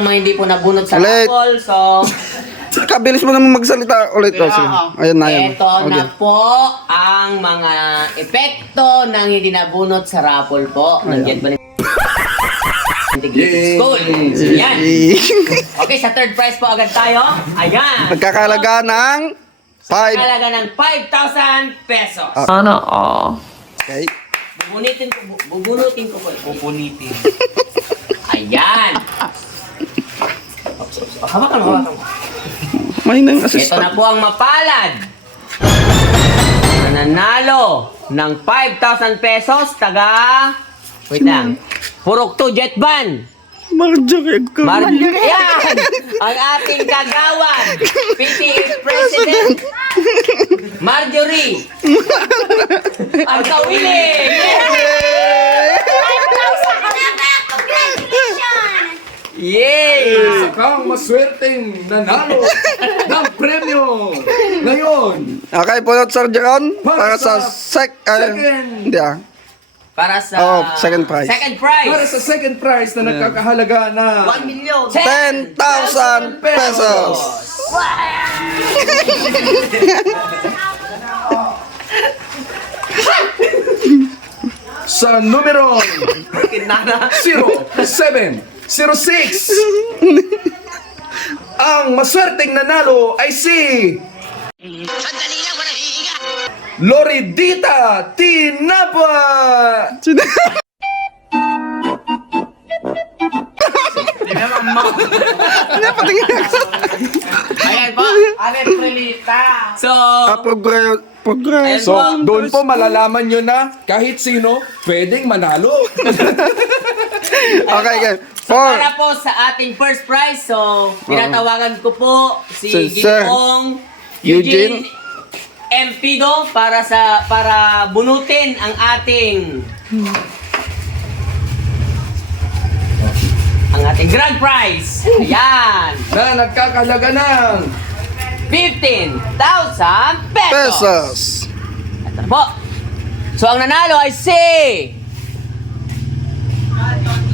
Mga hindi po nabunot sa Ulit. raffle, so Kabilis mo naman magsalita ulit. Oh, sige. Ayan na yan. ito na po ang mga epekto ng hindi nabunot sa raffle po. Nandiyan ba ni Integrated School? Yan. Okay, sa third prize po agad tayo. Ayan. Nagkakalaga ng 5. Kalaga ng 5,000 pesos. Sana all. Okay. Bubunutin ko po. Pupunitin. Ayan. Hawakan mo. May nang Ito assistant. na po ang mapalad. Nanalo ng 5,000 pesos taga... Wait lang. Purok 2 jet van. Marjorie ko. Yan! Ang ating kagawad. PTA President. Marjorie. Ang kawiling. Yay! Isa kang maswerteng nanalo ng premyo ngayon. Okay, punot Sir Jeron. Para sa second. Hindi ah. Para sa... Oh, second prize. Second prize. Para sa second prize na nagkakahalaga na 1 million. 10,000 pesos. sa numero 0706. Ang maswerteng nanalo ay si Loridita Tinapa. Ayan po. So, Progress. So, doon po malalaman nyo na kahit sino pwedeng manalo. Okay, okay. para po sa ating first prize, so, pinatawagan ko po si Sir Ginoong Eugene Empido para bunutin ang ating grand prize. Ayan. Na nagkakahalaga ng 15,000 pesos. pesos. Ito na po. So, ang nanalo ay si...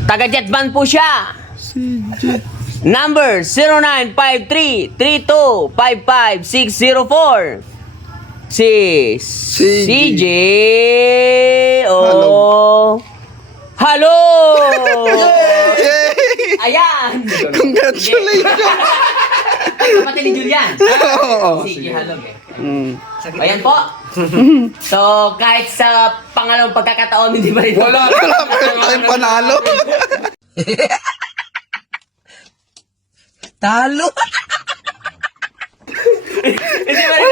Taga-Jetban po siya. Number 0953-3255-604. Si... CJ... Oh... Hello! Yay! Ayan! Congratulations. Kapatid ni Julian. Oo. Sige, halog eh. Mm. Ayan po. So, kahit sa pangalawang pagkakataon, hindi ba rin? wala Wala pa rin tayong panalo. Talo! Hindi ba rin